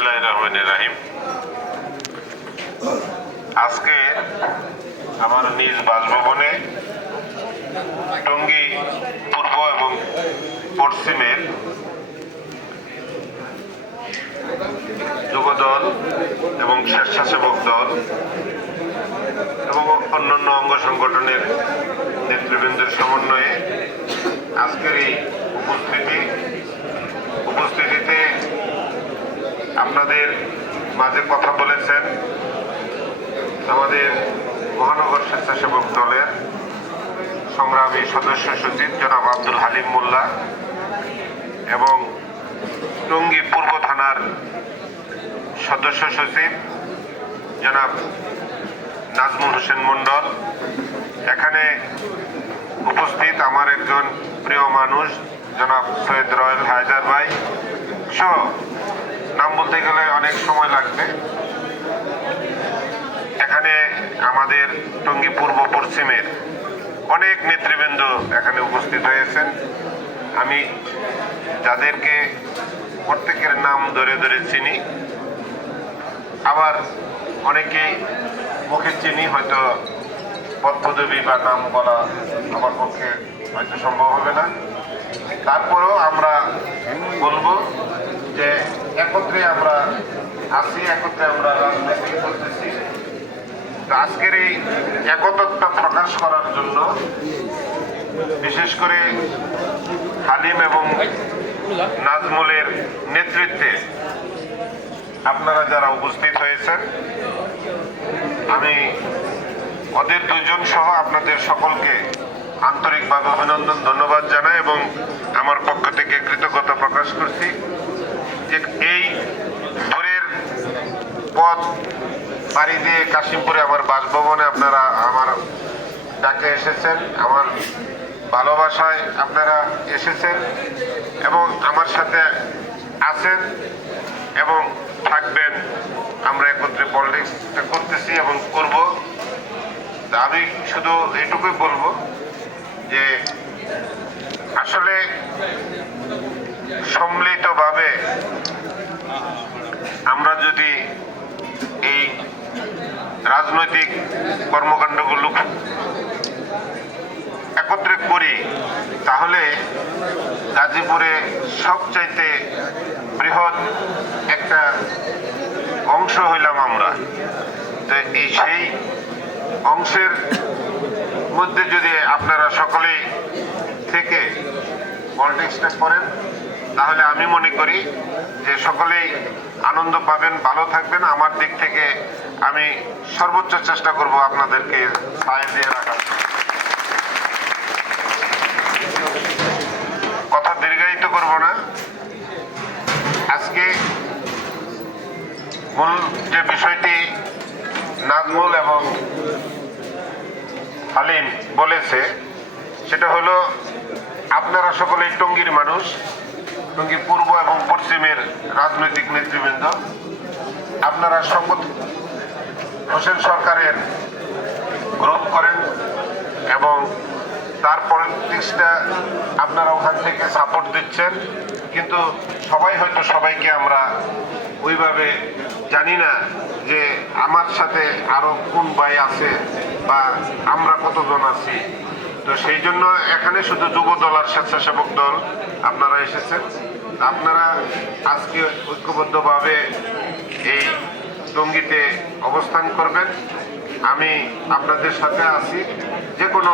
বিসমিল্লাহির রহমানির রহিম। আজকে আমার নিজ বাসভবনে টঙ্গী পূর্ব এবং পশ্চিমের যুবদল এবং স্বেচ্ছাসেবক দল এবং অন্যান্য অঙ্গ সংগঠনের নেতৃবৃন্দের সমন্বয়ে আজকের এই উপস্থিতিতে আপনাদের মাঝে কথা বলেছেন আমাদের মহানগর স্বেচ্ছাসেবক দলের সংগ্রামী সদস্য সচিব জনাব আব্দুল হালিম মোল্লা এবং টঙ্গী পূর্ব থানার সদস্য সচিব জনাব নাজমুল হোসেন মন্ডল, এখানে উপস্থিত আমার একজন প্রিয় মানুষ জনাব সৈয়দ রয়েল হায়দার ভাই সহ নাম বলতে গেলে অনেক সময় লাগবে। এখানে আমাদের টঙ্গী পূর্ব পশ্চিমের অনেক নেতৃবৃন্দ এখানে উপস্থিত হয়েছেন। আমি যাদেরকে প্রত্যেকের নাম ধরে ধরে চিনি, আবার অনেকেই মুখে চিনি, হয়তো পদপদবী বা নাম বলা আমার পক্ষে হয়তো সম্ভব হবে না। তারপরেও আমরা বলবো যে একত্রে আমরা আছি, একত্রে আমরা রাজনীতি করতেছি। আজকের এই একত্রতা প্রকাশ করার জন্য বিশেষ করে হালিম এবং নাজমুলের নেতৃত্বে আপনারা যারা উপস্থিত হয়েছেন, আমি ওদের দুজন সহ আপনাদের সকলকে আন্তরিকভাবে অভিনন্দন ধন্যবাদ জানাই এবং আমার পক্ষ থেকে কৃতজ্ঞতা প্রকাশ করছি যে এই দূরের পথ পাড়ি দিয়ে কাশিমপুরে আমার বাসভবনে আপনারা আমার ডাকে এসেছেন, আমার ভালোবাসায় আপনারা এসেছেন এবং আমার সাথে আছেন এবং থাকবেন। আমরা একত্রে পলিটিক্স করতেছি এবং করব। আমি শুধু এটুকুই বলবো যে আসলে সম্মিলিতভাবে আমরা যদি এই রাজনৈতিক কর্মকাণ্ডগুলো একত্রে করি তাহলে গাজীপুরে সবচাইতে বৃহৎ একটা অংশ হইলাম আমরা। তো সেই অংশের মধ্যে যদি আপনারা সকলেই থেকে পলিটিক্সটা করেন তাহলে আমি মনে করি যে সকলেই আনন্দ পাবেন, ভালো থাকবেন। আমার দিক থেকে আমি সর্বোচ্চ চেষ্টা করব আপনাদেরকে ছায়া দিয়ে রাখার। কথা দীর্ঘায়িত করব না। আজকে মূল যে বিষয়টি নাজমুল এবং হালিম বলেছে সেটা হলো আপনারা সকলেই টঙ্গীর মানুষ, টঙ্গী পূর্ব এবং পশ্চিমের রাজনৈতিক নেতৃবৃন্দ। আপনারা শওকত হোসেন সরকারের গ্রুপ করেন এবং তার পলিটিক্সটা আপনারা ওখান থেকে সাপোর্ট দিচ্ছেন, কিন্তু সবাই হয়তো সবাইকে আমরা ওইভাবে জানি না যে আমার সাথে আরো কোন ভাই আছে বা আমরা কতজন আছি। তো সেই জন্য এখানে শুধু যুব দল আর স্বেচ্ছাসেবক দল আপনারা এসেছেন। আপনারা আজকে ঐক্যবদ্ধভাবে এই টঙ্গীতে অবস্থান করবেন। আমি আপনাদের সাথে আছি। যে কোনো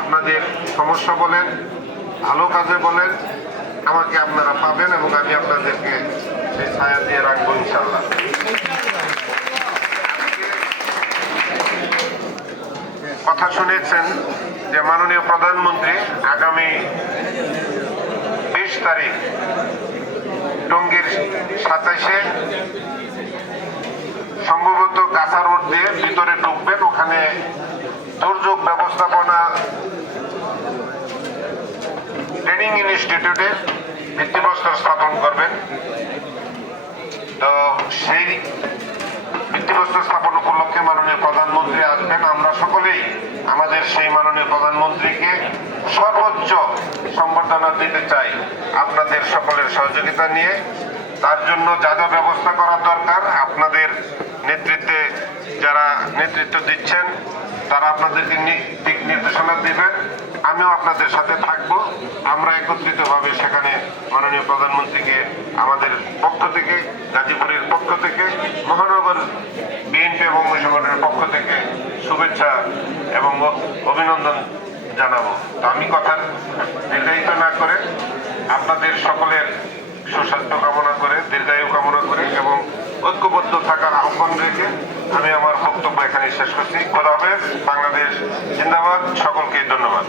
আপনাদের সমস্যা বলেন, ভালো কাজে বলেন, আমাকে আপনারা পাবেন এবং আমি আপনাদেরকে সেই ছায়া দিয়ে রাখবো ইনশাল্লাহ। কথা শুনেছেন যে মাননীয় প্রধানমন্ত্রী আগামী 20 তারিখ টঙ্গীর 27-এ সম্ভবত কাঁচা রোড দিয়ে ভিতরে ঢুকবেন, ওখানে দুর্যোগ ব্যবস্থাপনা ট্রেনিং ইনস্টিটিউটে ভিত্তিপ্রস্তর স্থাপন করবেন। তো সেই ভিত্তিপ্রস্তর স্থাপন উপলক্ষে মাননীয় প্রধানমন্ত্রী আসবেন। আমরা সকলেই আমাদের সেই মাননীয় প্রধানমন্ত্রীকে সর্বোচ্চ সম্বর্ধনা দিতে চাই আপনাদের সকলের সহযোগিতা নিয়ে। তার জন্য যা যা ব্যবস্থা করার দরকার আপনাদের নেতৃত্বে যারা নেতৃত্ব দিচ্ছেন তারা আপনাদেরকে দিক নির্দেশনা দেবেন। আমিও আপনাদের সাথে থাকব। আমরা একত্রিতভাবে সেখানে মাননীয় প্রধানমন্ত্রীকে আমাদের পক্ষ থেকে, গাজীপুরের পক্ষ থেকে, মহানগর বিএনপি এবং সংগঠনের পক্ষ থেকে শুভেচ্ছা এবং অভিনন্দন জানাবো। তো আমি কথার দীর্ঘায়িত না করে আপনাদের সকলের সুস্বাস্থ্য কামনা করে, দীর্ঘায়ু কামনা করে এবং ঐক্যবদ্ধ থাকার আহ্বান রেখে আমি আমার বক্তব্য এখানে শেষ করছি। খোদা হাফেজ। বাংলাদেশ জিন্দাবাদ। সকলকে ধন্যবাদ।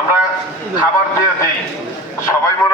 আমরা খাবার দিয়ে দিই, সবাই মনে